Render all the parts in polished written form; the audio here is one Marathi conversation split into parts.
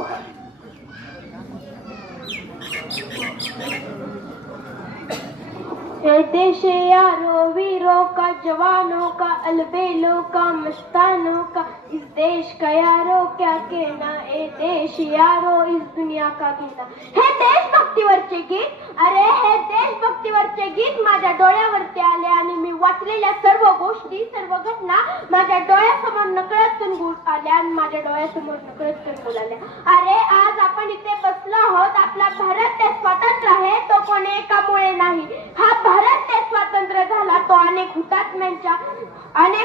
महाराज. ए देश यारो वीरों का, जवानों का, अलबेलों का, मस्तानों का, इस देश का यारो क्या कहना, ए देश यारो इस दुनिया का कहना. हे देशभक्तीवरचे गीत, अरे हे देशभक्तीवरचे गीत माझ्या डोळ्यावरती आले आणि मी वाचलेल्या सर्व गोष्टी, सर्व घटना माझ्या डोळ्यासमोर नकळत आल्या आणि माझ्या डोळ्यासमोर नकळत आल्या. अरे आज आपण इथे बसलो आहोत, आपला भारत देश स्वतंत्र आहे, तो कोणी एकामुळे नाही. हा भारत देश स्वातंत्र्य झाला तो अनेक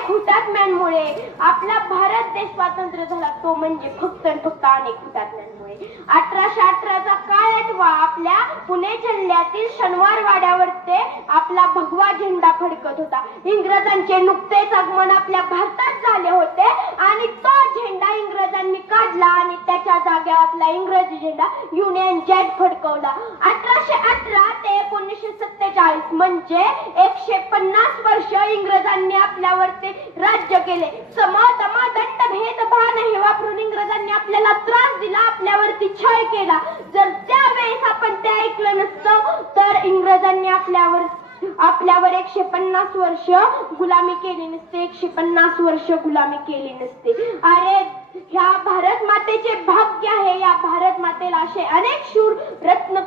हुतात्म्यांमुळे. आपला भारत देश स्वातंत्र्य झाला तो म्हणजे फक्त अनेक हुतात्म्यांमुळे. 1818चा काळ आठवा. आपल्या पुणे जिल्ह्यातील शनिवार वाड्यावरती आपला भगवा झेंडा फडकत होता. इंग्रजांचे नुकतेच आगमन आपल्या भारतात झाले होते आणि तो झेंडा इंग्रजांनी काढला आणि त्याच्या जागेवर आपला इंग्रजी झेंडा युनियन जॅक फडकवला. 1818 ते 1947 म्हणजे 150 वर्ष इंग्रजांनी आपल्यावरती राज्य केले. सम दम दंड भेदभाव हे वापरून इंग्रजांनी आपल्याला त्रास दिला, आपल्यावरती छळ केला. जर त्यावेळेस आपण ते ऐकलं नसतं तर इंग्रजांनी आपल्यावर 150 वर्ष गुलामी केली नसते, 150 वर्ष गुलामी केली नसते. अरे ह्या भारत मातेचे भाग्य आहे, या भारत मातेला असे अनेक शूर रत्न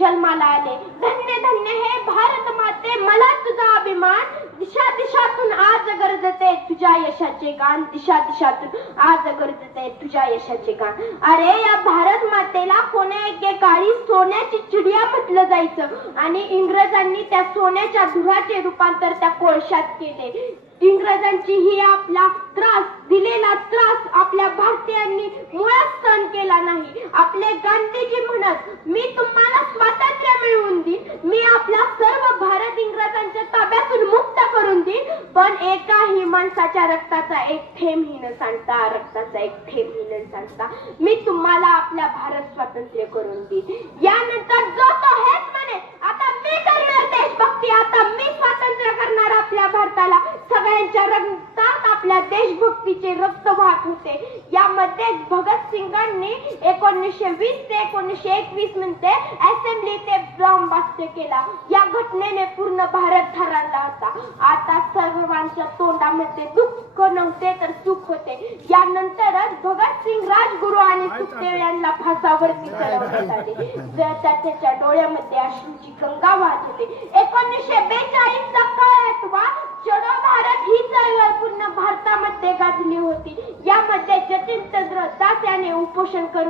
जन्माला आले. धन्य धन्य हे भारत माते, मला तुझा अभिमान. दिशा दिशातून आज गरजते तुझ्या यशाचे गान, दिशा दिशातून आज गरजते तुझ्या यशाचे गान. अरे या भारत मातेला कोण्या एकेकाळी सोन्याची चिडिया म्हटलं जायचं आणि इंग्रजांनी त्या सोन्याच्या धुराचे रूपांतर त्या कोळशात केले. इंग्रजांची ही आपला दिलेला त्रास आपल्या भारतीयांनी मुळात सहन केला नाही. आपले गांधीजी म्हणत, मी तुम्हाला स्वातंत्र्य मिळवून देईन, मी आपला सर्व भारत इंग्रजांच्या ताब्यातून मुक्त करून देईन, पण एकाही माणसाच्या रक्ताचा एक थेंब ही न सांडता, रक्ताचा एक थेंब ही न सांडता मी तुम्हाला आपल्या भारत स्वातंत्र्य करून देईन. यानंतर जो तो हेच म्हणे, आता मी करणार देशभक्ती, आता मी स्वातंत्र्य करणार आपल्या भारताला. सगळ्यांच्या रक्तात आपल्या देशभक्तीचे रक्त वाहत होते. यामध्ये भगतसिंगांनी 1920 ते 1921 मध्ये असेंब्ली ते बॉम्बास्ट केला. या घटनेने पूर्ण भारत थरला होता. आता सर्वांच्या तोंडामध्ये दुःख नव्हते तर सुख होते. यानंतरच भगतसिंग, राजगुरू आणि सुखदेव यांना फासावरती चढवण्यात आले. त्याच्या डोळ्यामध्ये अश्रूची गंगा वाहत होते. 1942चा काळ आठवा. चलो भारत ही चळवळ पूर्ण भारतामध्ये गाजली होती. यामध्ये जतीनचंद्र दास याने उपोषण करून